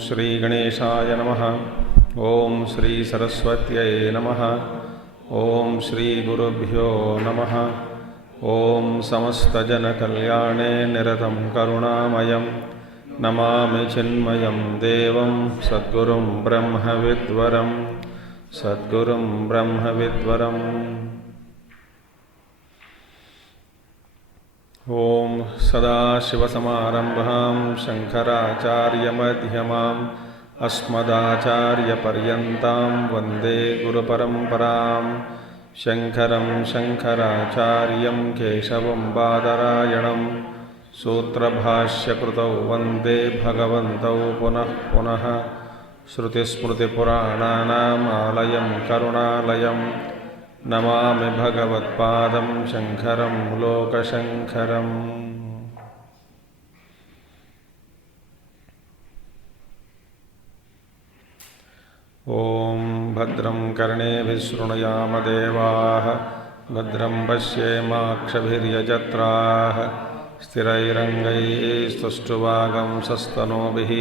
श्री गणेशाय नमः। ओम श्री सरस्वत्यै नमः। ओम श्री गुरुभ्यो नमः। ओम समस्तजनकल्याणे निरतं करुणामयं नमामि चिन्मयं देवं सद्गुरुं ब्रह्मविद्वरं सद्गुरुं ब्रह्मविद्वरम्। ओम सदाशिवसमारम्भां शङ्कराचार्यमध्यमाम् अस्मदाचार्यपर्यन्तां वन्दे गुरुपरम्परां। शङ्करं शङ्कराचार्यं केशवं बादरायणं सूत्रभाष्यकृतौ वन्दे भगवन्तौ पुनः पुनः। श्रुतिस्मृतिपुराणानाम् आलयं करुणालयं नमामि भगवत्पादं शङ्करं लोकशङ्करम्। ओम भद्रं कर्णेभिः शृणुयाम देवाः भद्रं पश्येमाक्षभिर्यजत्राः स्थिरैरङ्गैस्तुष्टुवागंसस्तनूभिः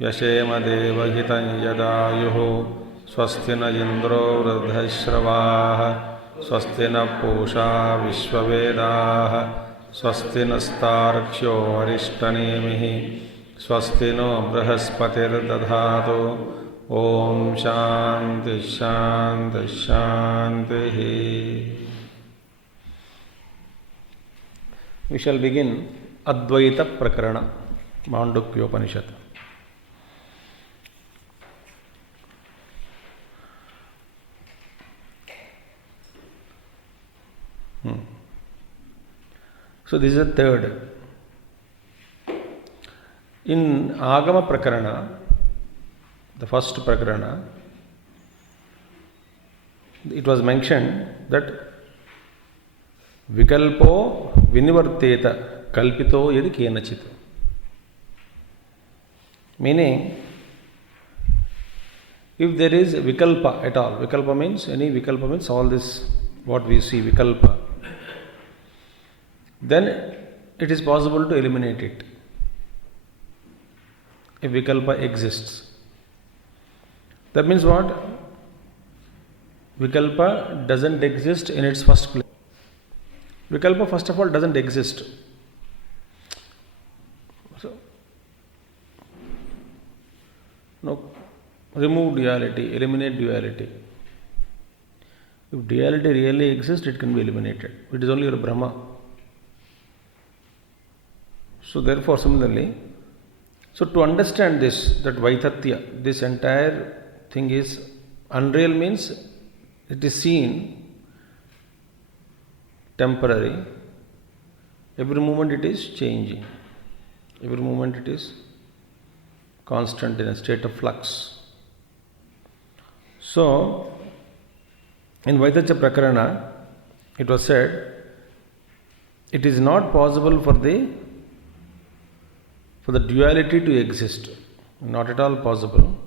व्यशेम देवहितं यदायुः। स्वस्ति न इन्द्रो वृद्धश्रवाः स्वस्ति न पूषा विश्ववेदाः स्वस्ति नस्तार्क्ष्यो अरिष्टनेमिः स्वस्ति नो बृहस्पतिर्दधातु। ओम शांति शांति शांति। We shall begin Advaita Prakaraṇa, Māṇḍukya Upaniṣad. So this is the third. In Āgama Prakaraṇa, the first Prakarana, it was mentioned that Vikalpo Vinivarteta Kalpito Yadi Kenachit. Meaning, if there is Vikalpa at all, Vikalpa means all this, what we see, Vikalpa, then it is possible to eliminate it. If Vikalpa exists. That means what? Vikalpa doesn't exist in its first place. Vikalpa, first of all, doesn't exist. So, no, remove duality, eliminate duality. If duality really exists, it can be eliminated. It is only a Brahma. So, therefore, similarly, so to understand this, that Vaitathya, this entire thing is unreal, means it is seen temporary. Every moment it is changing. Every moment it is constant in a state of flux. So, in Advaita Prakaraṇa, it was said, it is not possible for the duality to exist. Not at all possible.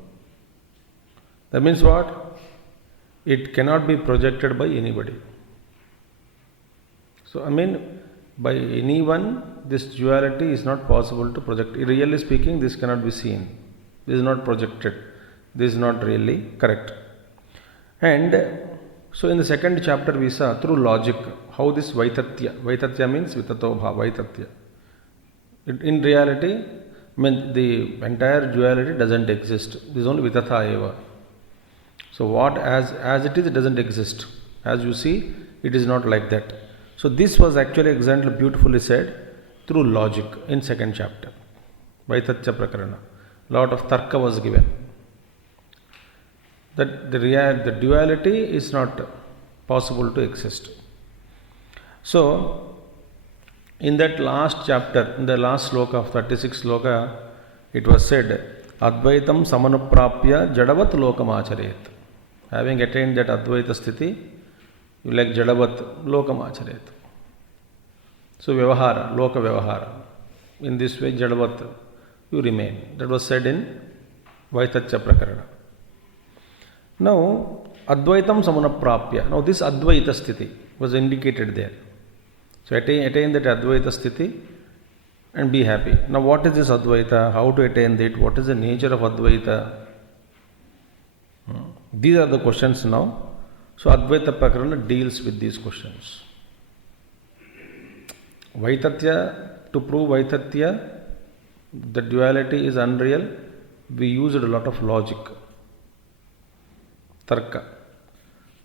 That means what? It cannot be projected by anybody. So, by anyone, this duality is not possible to project. Really speaking, this cannot be seen. This is not projected. This is not really correct. And so, in the second chapter, we saw through logic how this Vaitathya means Vitatobha, Vaitathya. In reality, the entire duality doesn't exist. This is only Vitatha eva. So what as it is, it doesn't exist. As you see, it is not like that. So this was actually exactly beautifully said through logic in second chapter. Vaitathya Prakaraṇa. Lot of tarka was given. That the duality is not possible to exist. So, in that last chapter, in the last sloka of 36 sloka, it was said, Advaitam samanuprapya jadavat lokam acharet. Having attained that Advaita sthiti, you like jadavat lokam acharet. So, vyavahara, loka vyavahara. In this way, jadavat, you remain. That was said in Vaitathya Prakaraṇa. Now, Advaitam samanuprapya. Now, this Advaita sthiti was indicated there. So, attain that Advaita sthiti and be happy. Now, what is this Advaita? How to attain it? What is the nature of Advaita? These are the questions now. So, Advaita Prakaraṇa deals with these questions. Vaitathya, to prove Vaitathya, the duality is unreal, we used a lot of logic. Tarka.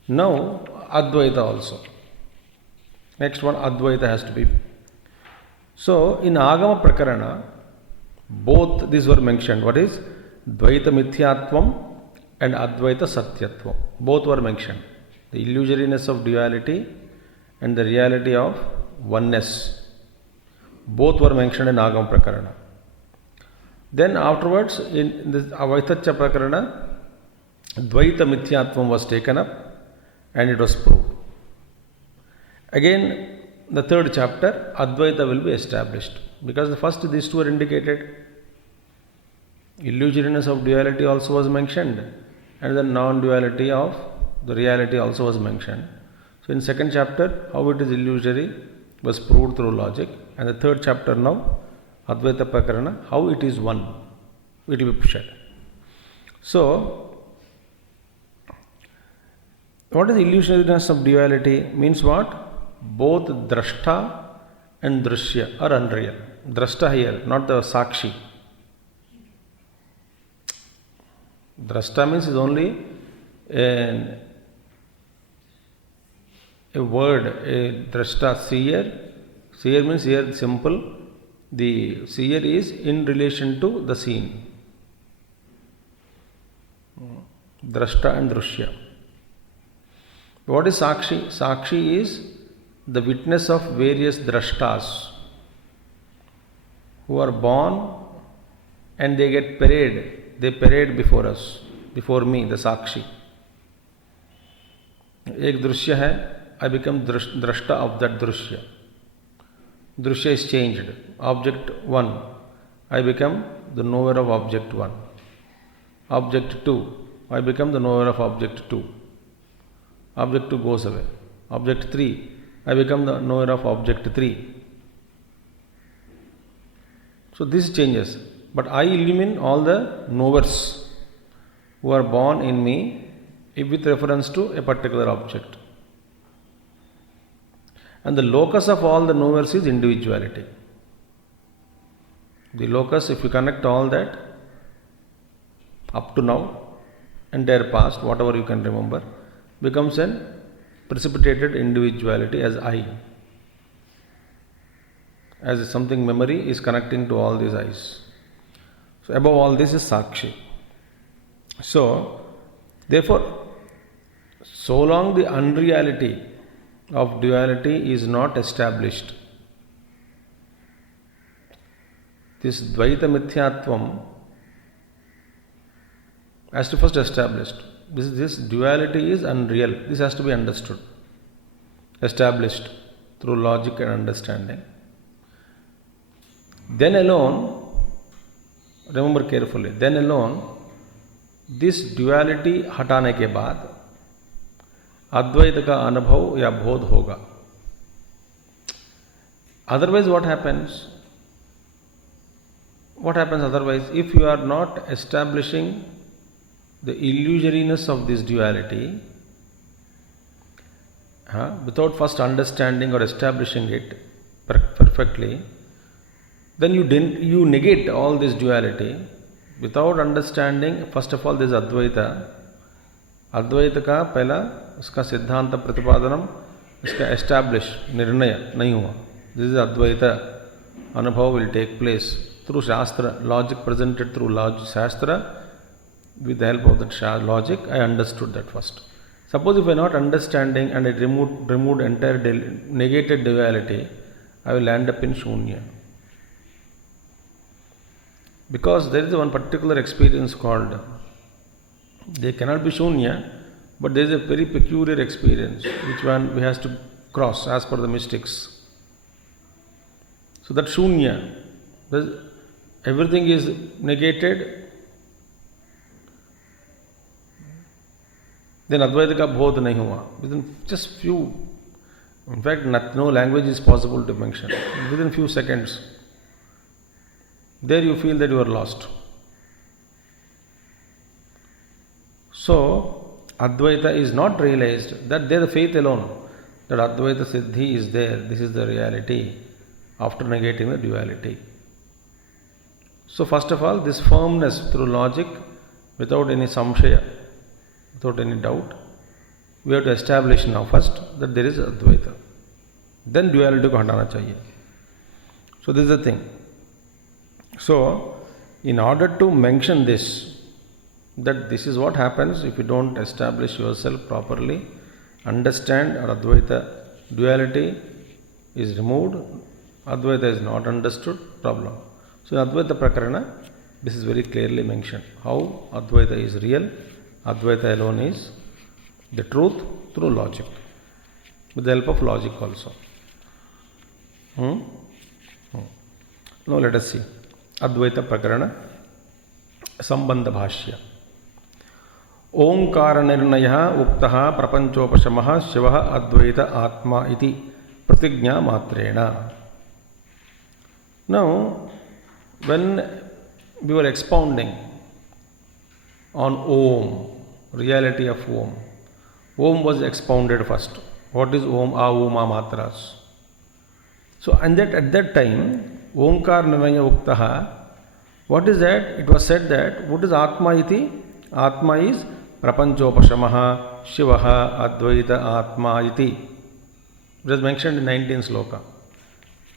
Now, Advaita also. Next one, Advaita has to be. So, in Āgama Prakaraṇa, both these were mentioned. What is? Dvaita Mithyatvam and Advaita Satyatvam. Both were mentioned. The illusoriness of duality and the reality of oneness. Both were mentioned in Āgama Prakaraṇa. Then afterwards, in this Vaitathya Prakaraṇa, Dvaita Mithyatvam was taken up and it was proved. Again, the third chapter, Advaita will be established. Because the first these two are indicated. Illusoriness of duality also was mentioned, and the non-duality of the reality also was mentioned. So in second chapter, how it is illusory was proved through logic, and the third chapter now, Advaita Prakaraṇa, how it is one, it will be shared. So, what is illusoriness of duality? Means what? Both drashta and drishya are unreal. Drashta here, not the sakshi. Drashta means is only a word, a drashta, seer. Seer means here simple. The seer is in relation to the seen. Drashta and drishya. What is sakshi? Sakshi is the witness of various drashtas who are born and they get parade. They parade before us, before me, the sakshi. Ek drishya hai, I become drashta of that drishya. Drishya is changed. Object 1, I become the knower of object 1. Object 2, I become the knower of object 2. Object 2 goes away. Object 3, I become the knower of object 3. So this changes. But I illumine all the knowers who are born in me with reference to a particular object. And the locus of all the knowers is individuality. The locus, if you connect all that, up to now, entire past, whatever you can remember, becomes an precipitated individuality as I. As something memory is connecting to all these eyes. So above all this is Sakshi. So, therefore, so long the unreality of duality is not established, this Dvaita Mithyatvam has to first established. This duality is unreal. This has to be understood, established through logic and understanding. Then alone, remember carefully, then alone, this duality हटाने के बाद अद्वैत का अनुभव या बोध होगा. Otherwise, what happens? What happens otherwise? If you are not establishing the illusoriness of this duality, without first understanding or establishing it perfectly, then you negate all this duality without understanding. First of all, this Advaita. Advaita का पहला उसका सिद्धांत प्रतिपादनम, इसका establish निर्णय नहीं हुआ. This is Advaita. Anubhav will take place through Shastra, logic presented through logic, Shastra. With the help of that logic, I understood that first. Suppose if I am not understanding and I removed entire negated duality, I will end up in Shunya. Because there is one particular experience called, they cannot be Shunya, but there is a very peculiar experience which one we has to cross as per the mystics. So that Shunya, everything is negated, then Advaita ka bodh nahi hua. Within just few, in fact, no language is possible to mention. Within few seconds, there you feel that you are lost. So, Advaita is not realized that there is faith alone, that Advaita Siddhi is there, this is the reality, after negating the duality. So, first of all, this firmness through logic, without any samshaya, without any doubt, we have to establish now first that there is Advaita. Then duality ko hatana chahiye. So, this is the thing. So, in order to mention this, that this is what happens if you don't establish yourself properly, understand our Advaita duality is removed, Advaita is not understood, problem. So in Advaita Prakaraṇa, this is very clearly mentioned. How Advaita is real, Advaita alone is the truth through logic, with the help of logic also. Now let us see. Advaita Prakaraṇa, Sambandha Bhāṣya. Omkara nirnaya uktaha prapanchopashamaha shivaha advaita atma iti pratignya matrena. Now, when we were expounding on Om, reality of Om was expounded first. What is Om? Uma matras. So, and that at that time, Omkar nirnaya uktaha, what is that? It was said that, what is Atma iti? Atma is Prapanchopashamaha Shivaha Advaita Atma iti. It was mentioned in 19th Śloka,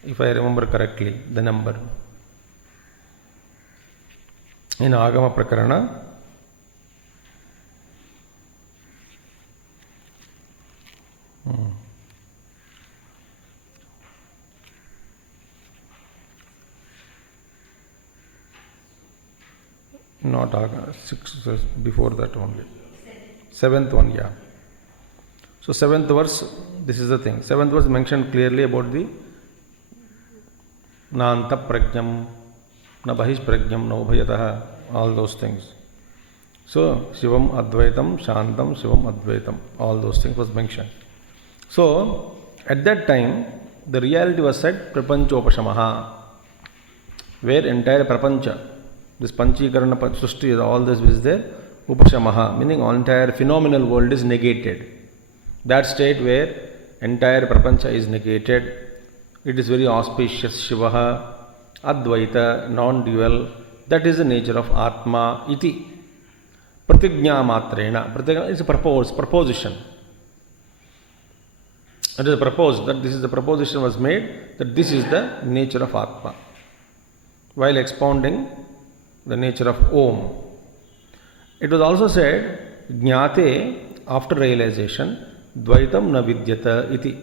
if I remember correctly, the number. In Āgama Prakaraṇa, not Āgama, 6 before that only. 7th one, yeah. So 7th verse, this is the thing. 7th verse mentioned clearly about the na anta prajñam, na bahish prajñam, na ubhayataha, all those things. So Shivam Advaitam, Shantam, Shivam Advaitam, all those things was mentioned. So at that time, the reality was said Prapanchopashamaha, where entire Prapancha, this Panchikarana Srushti, all this is there, Upashamaha, meaning entire phenomenal world is negated. That state where entire Prapancha is negated, it is very auspicious, Shivaha, Advaita, non-dual, that is the nature of Atma iti. Pratignya matrena. Pratignya is a proposition. It is proposed that this is the proposition was made that this is the nature of Atma. While expounding the nature of Om. It was also said, Jnate, after realization, Dvaitam na vidyata iti.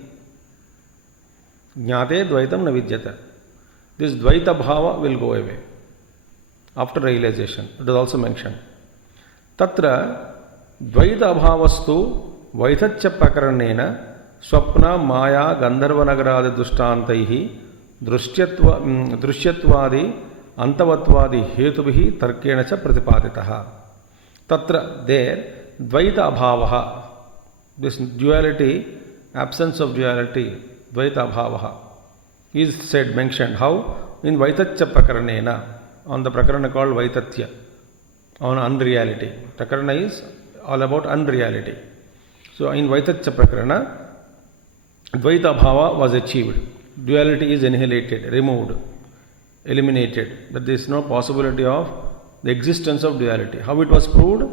Jnate Dvaitam na vidyata. This Dvaita bhava will go away after realization. It is also mentioned. Tatra Dvaita bhavastu Vaitathya Prakaraṇena Swapna Maya Gandharvanagaradi Dushtantaihi Drushyatwadi Antavatvadi Hetubhihi Tarkena cha Pratipaditaha. Tatra there Dvaita abhavaha, this duality, absence of duality, Dvaita abhavaha is said, mentioned. How? In Vaitathya Prakaraṇena, on the Prakarana called Vaitathya, on unreality. Prakarana is all about unreality. So in Vaitathya Prakaraṇa, Dvaita bhava was achieved. Duality is annihilated, removed, eliminated. That there is no possibility of the existence of duality. How it was proved?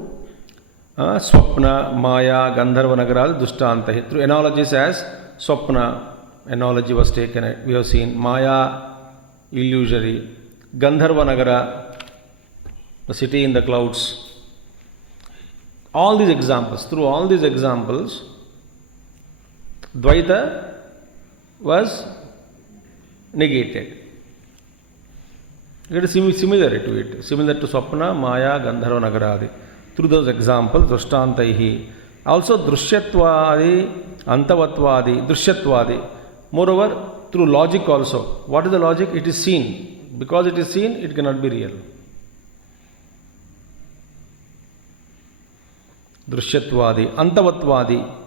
Swapna, Maya, Gandharvanagarad, Dushtantahi. Through analogies as Swapna, analogy was taken. We have seen Maya, illusory. Gandharvanagara, the city in the clouds. all these examples, through all these examples, Dvaita was negated. It is similar to it, similar to Swapna, Maya, Gandharva, Nagaradi. Through those examples, Drushtantaihi, also Drushyattvadi, Antavattvadi, Drushyattvadi. Moreover, through logic also. What is the logic? It is seen. Because it is seen, it cannot be real. Drushyattvadi, Antavattvadi.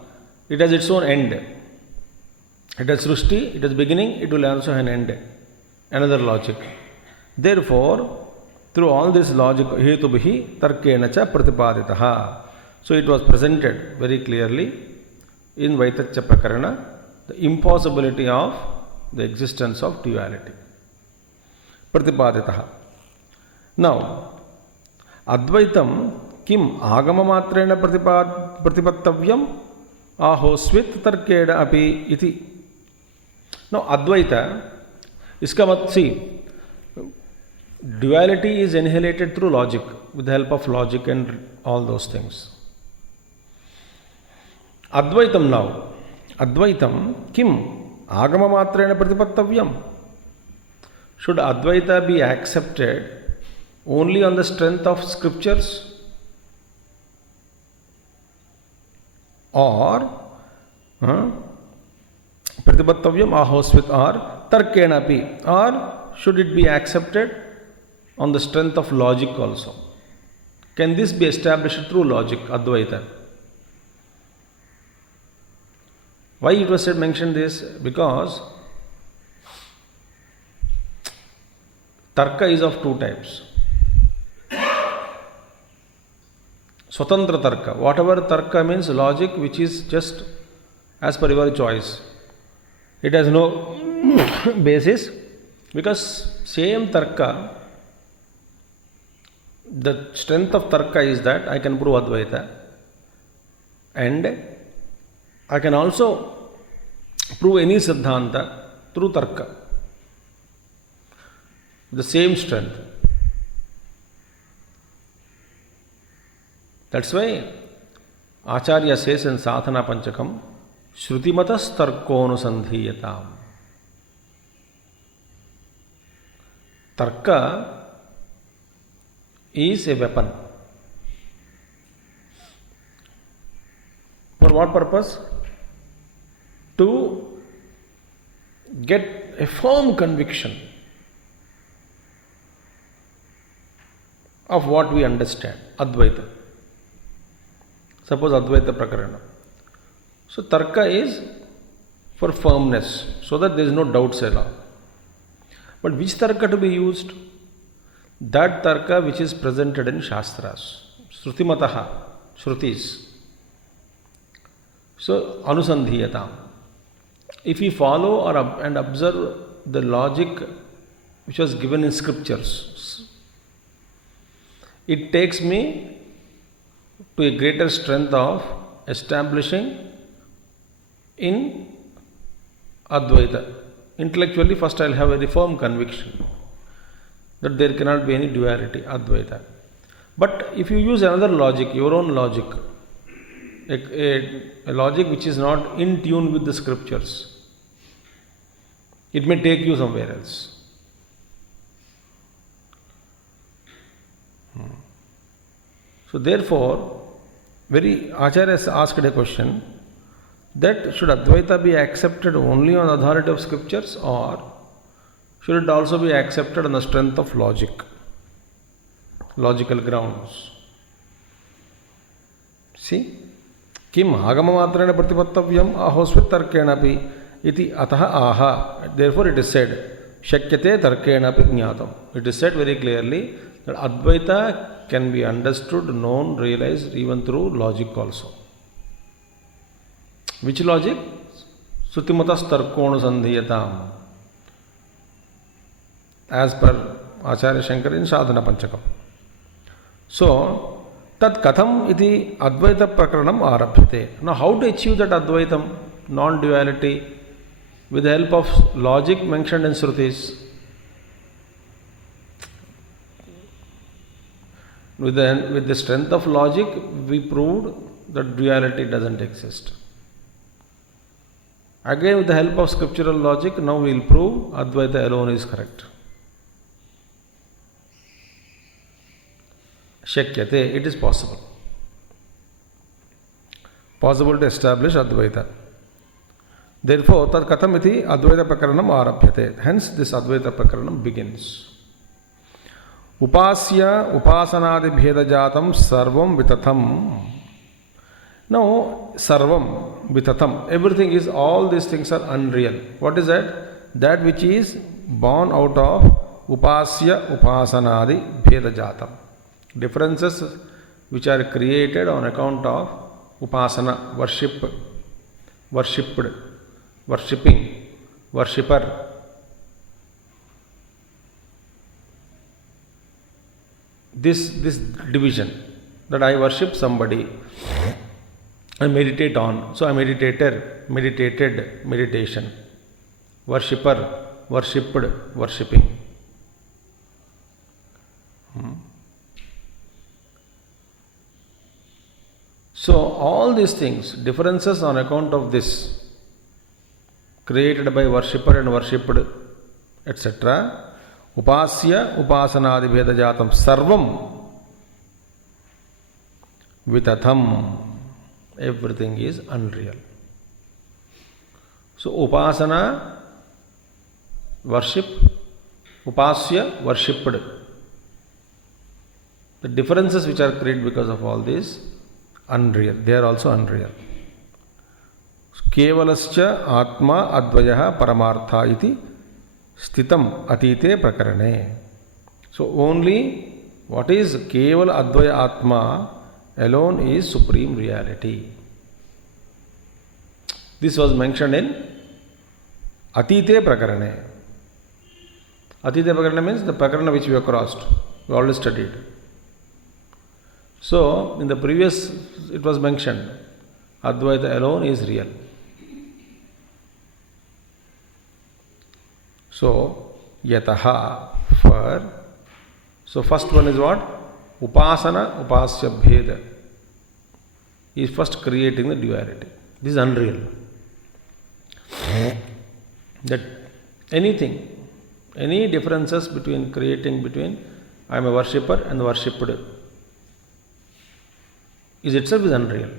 It has its own end. It has Srushti, it has beginning, it will also have an end. Another logic. Therefore, through all this logic, Hetubhihi Tarkena cha Pratipaditaha. So it was presented very clearly in Vaitathya Prakaraṇa the impossibility of the existence of duality. Pratipaditaha. Now, Advaitam kim Āgama matrena pratipattavyam ahosvit tarkeda api iti. Now, Advaita, see, duality is annihilated through logic, with the help of logic and all those things. Advaitam now. Advaitam kim Āgama matrena pratipattavyam. Should Advaita be accepted only on the strength of scriptures? Or Pratipattavyam ahosvit or Tarkenapi, or should it be accepted on the strength of logic also? Can this be established through logic, Advaita? Why it was mentioned this? Because Tarka is of two types. Swatantra Tarka. Whatever Tarka means, logic which is just as per your choice. It has no basis, because same Tarka, the strength of Tarka is that I can prove Advaita, and I can also prove any Siddhanta through Tarka. The same strength. That's why Acharya says in Sadhana Panchakam, Shrutimatas Tarkonusandhiyatam. Tarka is a weapon. For what purpose? To get a firm conviction of what we understand, Advaita. Suppose Advaita Prakaraṇa. So Tarka is for firmness, so that there is no doubts at all. But which Tarka to be used? That Tarka which is presented in Shastras. Shrutimataha, Shrutis. So Anusandhiyatam. If we follow and observe the logic which was given in scriptures, it takes me to a greater strength of establishing in Advaita. Intellectually, first I will have a very firm conviction that there cannot be any duality, Advaita. But if you use another logic, your own logic, a logic which is not in tune with the scriptures, it may take you somewhere else. So therefore, Acharya has asked a question that should Advaita be accepted only on the authority of scriptures, or should it also be accepted on the strength of logic, logical grounds? See? Kim Āgama matrena pratipattavyam ahosvit tarkenapi iti ataha aha. Therefore it is said, Shakyate tarkenapi jñātam. It is said very clearly that Advaita can be understood, known, realized even through logic also. Which logic? Sutimatas tarkonusandhiyatam. As per Acharya Shankara in Sadhana Panchakam. So, Tat katham iti Advaita Prakaraṇam arabhyate. Now, how to achieve that Advaitam, non-duality, with the help of logic mentioned in Shrutis? With the strength of logic, we proved that duality doesn't exist. Again, with the help of scriptural logic, now we will prove Advaita alone is correct. Shakyate, it is possible. Possible to establish Advaita. Therefore, tad katham iti Advaita Prakaraṇam ārabhyate. Hence, this Advaita Prakaraṇam begins. Upāsya upasanādi bhedajatam sarvam vitatham. Now, sarvam vitatham. Everything is, all these things are unreal. What is that? That which is born out of upāsya upasanādi bhedajatam. Differences which are created on account of upasana, worshipping, worshipper. This division, that I worship somebody, I meditate on. So I meditated, meditation. Worshipper, worshipped, worshipping. So all these things, differences on account of this, created by worshipper and worshipped, etc. Upasya upasanādi bhedajatam sarvam vitatham. Everything is unreal. So upasana, worship, upasya, worshipped. The differences which are created because of all this, unreal. They are also unreal. Kevalascha atma advayah paramartha iti stitam atite prakarane. So only what is keval advaya atma alone is supreme reality. This was mentioned in atite prakarane. Atite prakarana means the prakarana which we have crossed. We already studied. So in the previous it was mentioned Advaita alone is real. So yataha, for. So first one is what? Upasana upasya bheda. He is first creating the duality. This is unreal. That anything, any differences between I am a worshipper and worshipped is itself is unreal.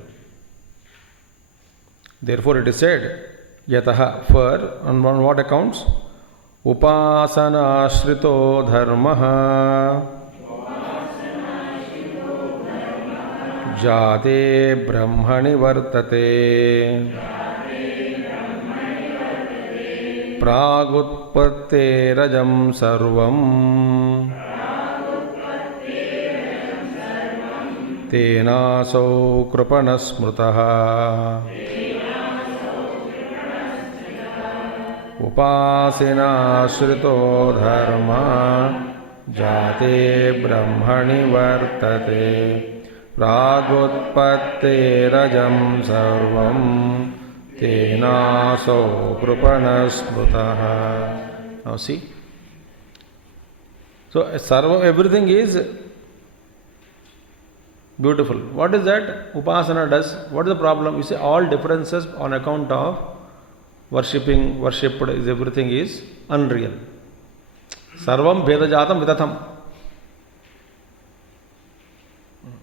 Therefore it is said, yataha, for, on what accounts? Upasana ashrito dharmaha jate brahmani vartate pragutpatte rajam sarvam tenasau krupanasmrutaha upasena shrito dharma jate brahmani vartate pragutpatte rajam sarvam tenasau krupanasmrutaha. Now see, so sarva, everything is beautiful. What is that upasana does? What is the problem? You see, all differences on account of worshipped is, everything is unreal. Sarvam bhedajatam vidatham.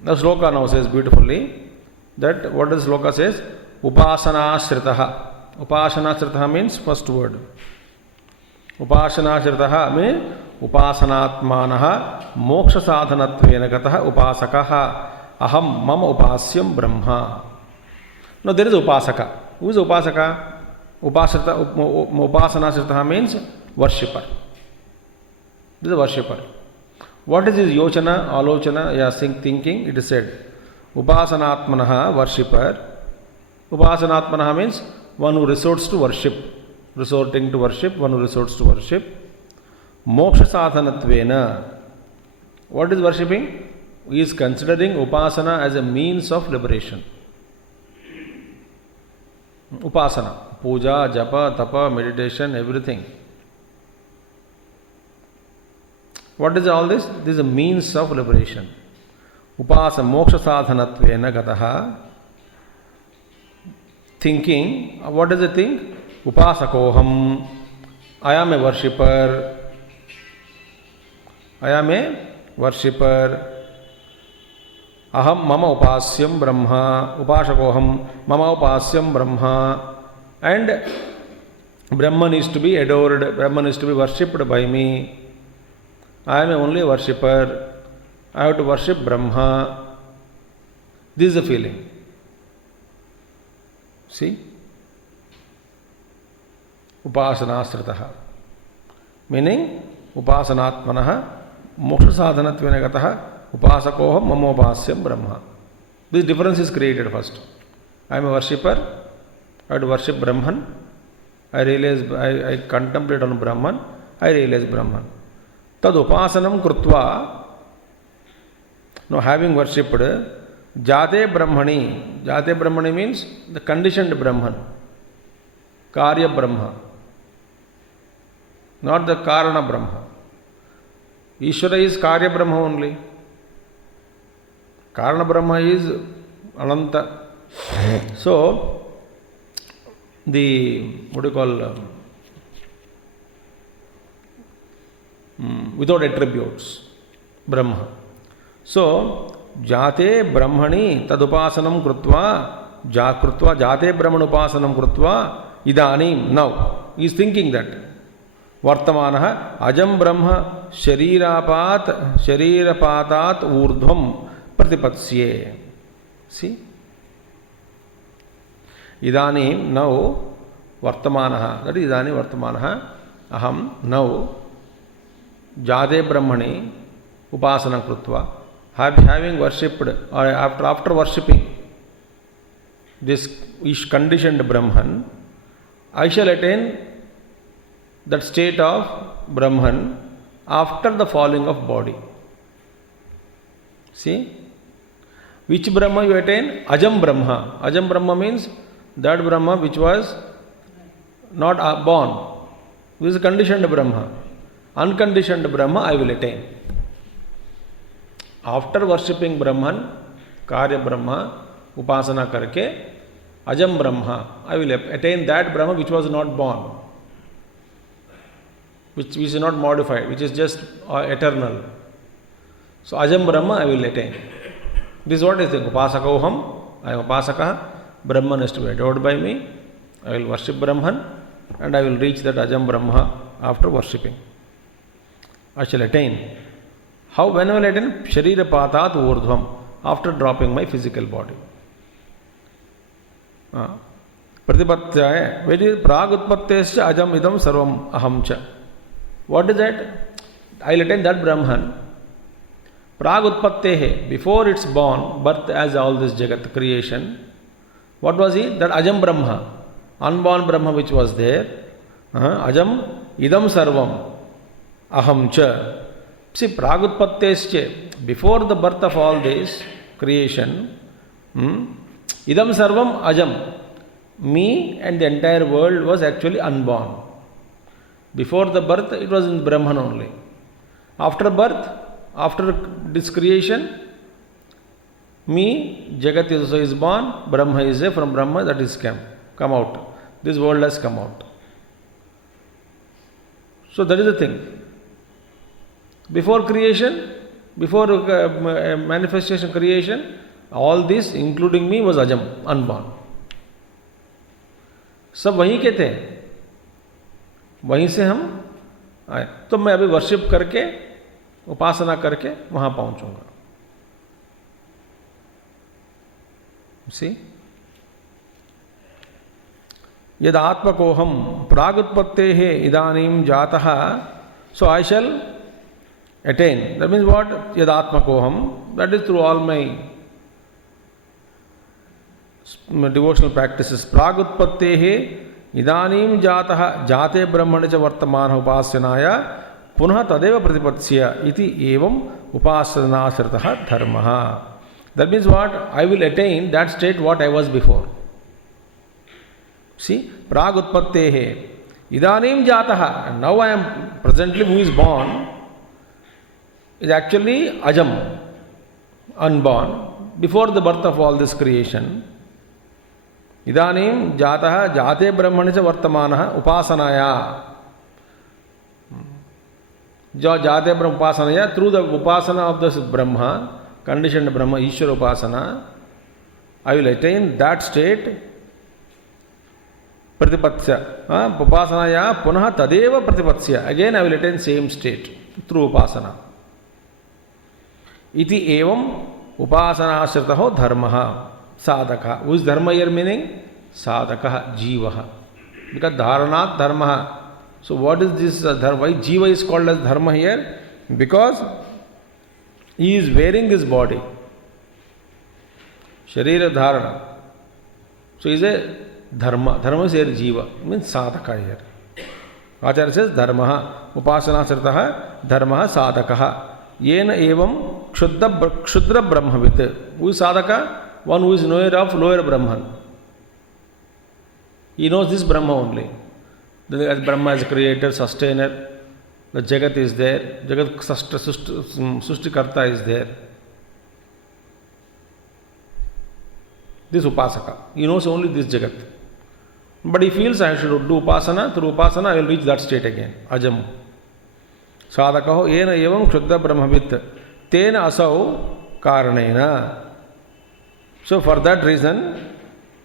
The Śloka now says beautifully that what does Śloka says? Upasana shritaha. Upasana shritaha means first word. Upasana shritaha means upasanatmanaha moksha sadhanatvena gataha upasakaha aham mama upasyam brahma. Now there is upasaka. Who is upasaka? Upasana shritaha means worshipper. This is a worshipper. What is his yochana, alochana, thinking? It is said, upasanatmanaha, worshipper. Upasanatmanaha means one who resorts to worship. Resorting to worship, one who resorts to worship. Moksha sadhanatvena. What is worshipping? He is considering upasana as a means of liberation. Upasana, puja, japa, tapa, meditation, everything. What is all this? This is a means of liberation. moksha sadhanatvena gataha, thinking, what does it think? Upasakoham, I am a worshipper. I am a worshipper. Aham mama upasyam brahma, upasakoham mama upasyam brahma. And Brahman is to be adored, Brahman is to be worshipped by me. I am only a worshipper. I have to worship Brahma. This is the feeling. See? Upasanasritaha. Meaning, upasanatmanaha moksha sadhanatvena gataha upasakoham mamopasyam brahma. This difference is created first. I am a worshipper. I have to worship Brahman. I realize, I contemplate on Brahman. I realize Brahman. Tad upasanam krutva. Now, having worshipped, jate brahmani. Jate brahmani means the conditioned Brahman. Karya Brahma. Not the Karana Brahma. Ishvara is Karya Brahma only. Karana Brahma is Ananta. So, the, what do you call, without attributes, Brahma. So, jate brahmani tadupasanam krutva, jate brahman upasanam krutva, idanim, now, he is thinking that. Vartamanaha ajam brahma sharirapatat urdhvam pratipatsye. See? Idanim, now, vartamanaha, that is idanim vartamanaha, aham, now, jade brahmani, upasana krutva, having worshipped, or after worshipping this conditioned Brahman, I shall attain that state of Brahman after the falling of body. See? Which Brahma you attain? Ajam Brahma. Ajam Brahma means that Brahma which was not born. This is a conditioned Brahma. Unconditioned Brahma I will attain. After worshipping Brahman, Karya Brahma, Upasana karke, Ajam Brahma, I will attain that Brahma which was not born, which is not modified, which is just eternal. So Ajam Brahma I will attain. This is what I think. Upasakoham, I am Upasaka, Brahman is to be adored by me, I will worship Brahman and I will reach that Ajam Brahma after worshipping. I shall attain. How? When I will attain? Sharira patat urdhvam, after dropping my physical body. Pratipatyaya, which is pragutpattescha ajam idam sarvam ahamcha. What is that? I will attain that Brahman. Pragutpattehe, before its born, birth as all this Jagat creation, what was he? That Ajam Brahma, unborn Brahma which was there. Ajam idam sarvam ahamcha. See, pragutpattescha, before the birth of all this creation, idam sarvam ajam, me and the entire world was actually unborn. Before the birth, it was in Brahman only. After birth, after this creation, me, Jagat is born, Brahma is there, from Brahma that is come out. This world has come out. So that is the thing. Before creation, before manifestation creation, all this, including me, was Ajam, unborn. सब वहीं के थे, वहीं से हम आए. तो मैं अभी वर्शिप करके, उपासना करके वहाँ पहुँचूंगा. See? यद आत्मकोहम प्रागुत्पत्तेः इदानीं जातः, so I shall attain. That means what? Yad atmakoham, that is through all my devotional practices. Pragutpattehe idanim jataha jate brahmane cha vartamana upasyanaya punah tadeva pratipatsya iti evam upasanasritaha dharmaha. That means what? I will attain that state what I was before. See? Pragutpattehe idanim jataha. Now I am presently who is born is actually Ajam. unborn, before the birth of all this creation, idanim jataha jate brahmani cha vartamanaha upasanaya. Jate brahma upasanaya, through the upasana of this Brahma, conditioned Brahma, Ishvara upasana, I will attain that state. Pratipatsya. Upasanaya punaha tadeva pratipatsya. Again I will attain same state through upasana. Iti evam upasana ashritaho dharmaha sadaka. Who is dharma here meaning? Sadaka, jivaha. Because dharanat dharmaha. So what is this dharma? Why jiva is called as dharma here? Because he is wearing this body. Sharira dharana. So he is a dharma. Dharma is here jiva. Means sadaka here. Acharya says dharmaha. Upasana sritaha dharmaha sadakaha. Yena evam kshudra brahmavit. Who is sadaka? One who is knower of lower Brahman. He knows this Brahma only. As Brahma is creator, sustainer. The Jagat is there. Jagat Sushtikarta is there. This Upasaka. He knows only this Jagat. But he feels I should do Upasana. Through Upasana I will reach that state again. Ajam. Sadakaho yena evam kshudra brahmavit. Tena asau karanena. So for that reason,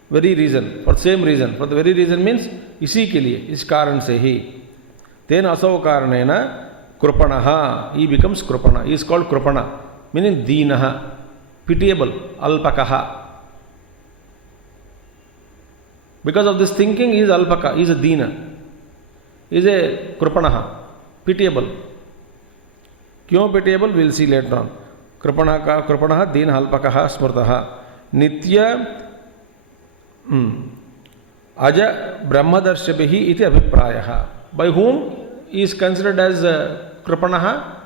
very reason, for same reason, for the very reason means isi ke liye, is karan se hi. Tena asau karanena krupanaha. He becomes krupana. He is called krupana, meaning deenaha, pitiable, alpakaha. Because of this thinking, he is alpaka, he is a deena, he is a krupanaha, pitiable. Kyun pitiable? We will see later on. Krupanaha, deen halpakaha, smurtaha. Nitya aja brahmadarshyabihi iti abhiprayaha. By whom he is considered as krupanaha?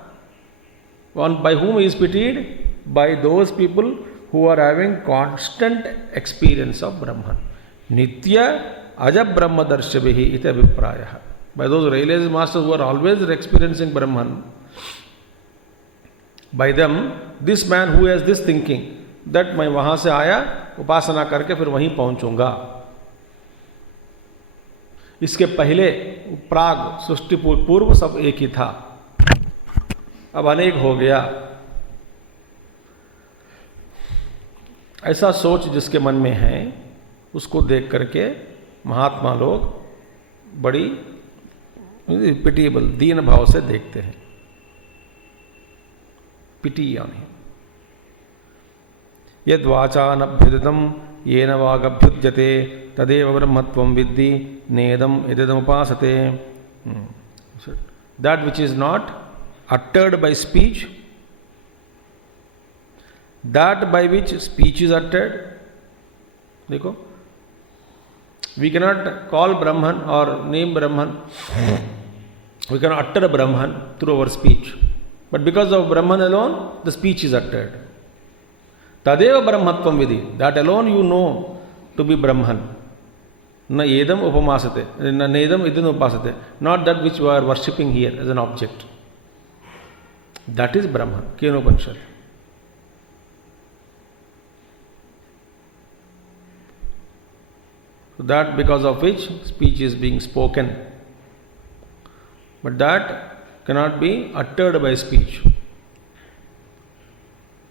By whom he is pitied? By those people who are having constant experience of Brahman. Nitya aja brahmadarshyabihi iti abhiprayaha. By those realized masters who are always experiencing Brahman. By them, this man who has this thinking that मैं वहाँ से आया उपासना करके फिर वहीं पहुँचूंगा. इसके पहले प्राग सृष्टि पूर्व सब एक ही था, अब अनेक हो गया. ऐसा सोच जिसके मन में है उसको देख करके महात्मा लोग बड़ी पिटीबल दीन भाव से देखते हैं. पिटी यानी यद वाचानभ्युदितं येन वागभ्युज्यते तदेव ब्रह्मत्वं विद्धि नेदम यदिदमुपासते. That which is not uttered by speech, that by which speech is uttered. देखो, we cannot call Brahman or name Brahman. We cannot utter Brahman through our speech. But because of Brahman alone, the speech is uttered. Tadeva brahmatvam vidhi. That alone you know to be Brahman. Na edam upamasate. Na nedam idam upasate. Not that which you are worshipping here as an object. That is Brahman. Upaniṣad. So that because of which speech is being spoken. But that cannot be uttered by speech.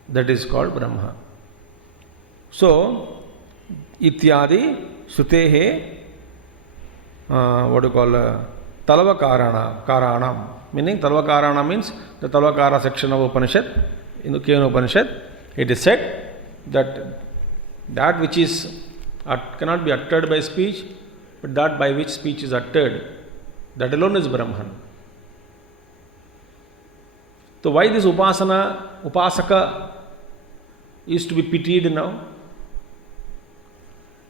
That is called Brahma. So, ityadi sutehe, what do you call, Karanam. Meaning, Talvakarana means the Talvakara section of Upanishad. In the Upaniṣad, it is said that that which is cannot be uttered by speech, but that by which speech is uttered, that alone is Brahman. So why this upasaka is to be pitied now?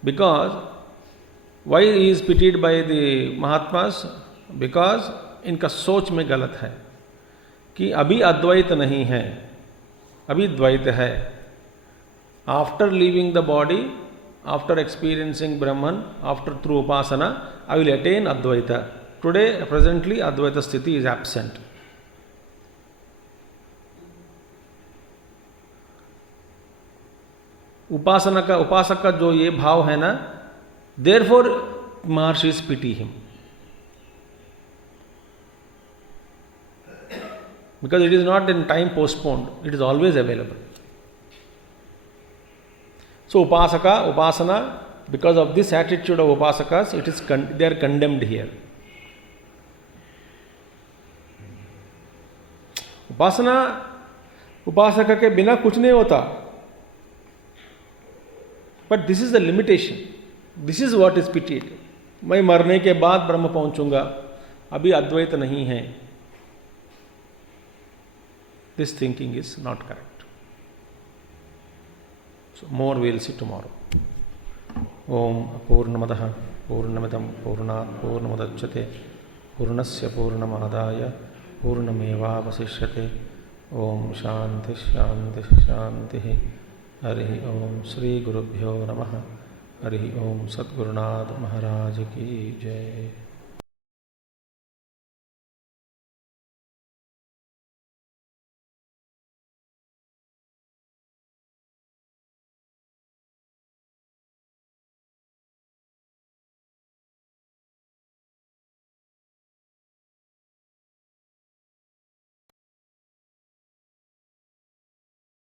Because why he is pitied by the Mahatmas? Because इनका सोच में गलत है कि अभी अद्वैत नहीं है, अभी द्वैत है. After leaving the body, after experiencing Brahman, after through upasana, I will attain Advaita. Today, presently, Advaita Sthiti is absent. उपासक का जो ये भाव है ना, therefore maharshis pity him, because it is not in time postponed, it is always available. So upasana, because of this attitude of upasakas, they are condemned here. उपासका के बिना कुछ नहीं होता, but this is the limitation, this is what is pitied. मैं मरने के बाद ब्रह्म पहुंचूंगा, अभी अद्वैत नहीं है. This thinking is not correct. So more we will see tomorrow. ओम पूर्णमदः पूर्णमिदं पूर्णात् पूर्णमुदच्यते पूर्णस्य पूर्णमादाय पूर्णमेवावशिष्यते. ओम शांति शांति शांति. हरि ओम. श्री गुरुभ्यो नमः. हरि ओम. सद्गुरुनाथ महाराज की जय.